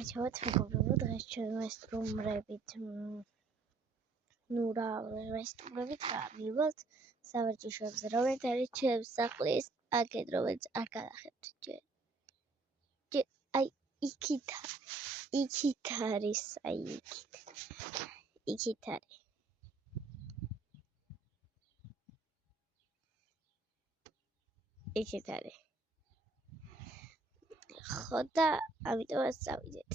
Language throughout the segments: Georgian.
გამარჯობათ მეგობრებო, დღეს ჩვენ ვესტუმრებით რა მივიღოთ სავარჯიშოებზე, რომელიც არის ჩემს სახლის აქეთ, რომელიც არ გადახევთ ჯერ. აი, იქით არის, იქით არის. იქით არის. ხო და ამიტომაც წავიდეთ.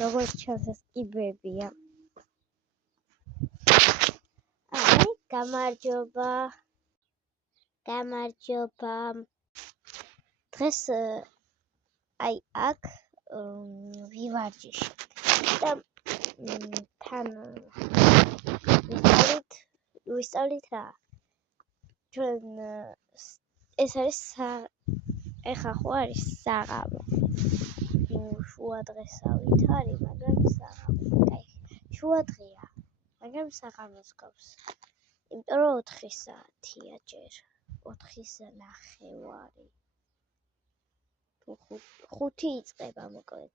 როგორც ჩანს ეს კიბებია. აი, გამარჯობა. დღეს აი აქ ვივარჯიშოთ და თან ვისწავლით რა. ჩვენ ეს არის ეხა ხო არის საღამო. შუა დღესავით არის, მაგრამ საღამო. აი, შუა დღეა, მაგრამ საღამოს გავს. იმიტომ რომ 4 საათია ჯერ. 4:30. თუ 5 იწყება მოკლედ.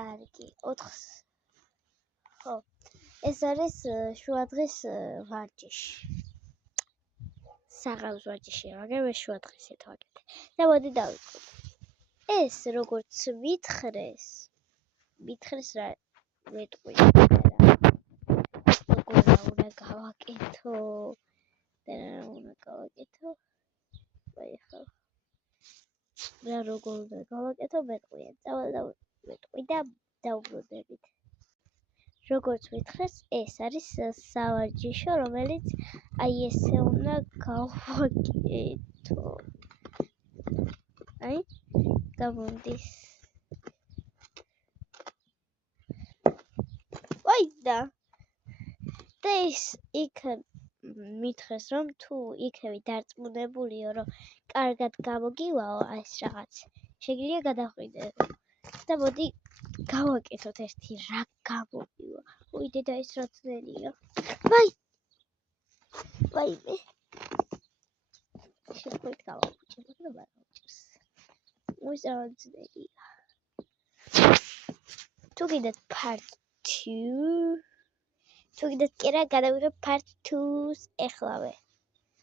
კარგი, 4. ხო, ეს არის შუა დღეს ვარჯიში. საღამოს ვარჯიშია, მაგრამ ეს შუა დღესია თვალეთ. და მოდი დავიწყოთ. ეს როგორც მითხრეს რა მეტყვი რა. როგორ უნდა გავაკეთო და რა უნდა გავაკეთო. აი ხო. რა როგორ უნდა გავაკეთო მეტყვია. მეტყვი და დაუბრუნდებით. როგორც მითხრეს, ეს არის სავარჯიშო, რომელიც აი ესე უნდა გავაკეთო. აი, გამომდის. აი და ეს იქ მითხრეს, რომ თუ იქნები დარწმუნებულიო, რომ კარგად გამოგივაო ეს რაღაც, შეგიძლია გადახვიდე. და მოდი გავაკეთოთ ერთი რა გამოგივა. უიდე და ეს რა ძნელია. ვაიმე. შეხვით გავაკეთე, მაგრამ არ გავჭირს. ის რა ძნელია. თუ გიდათ part 2. თუ გიდათ კი რა გადავიღებ part 2-ს ეხლავე.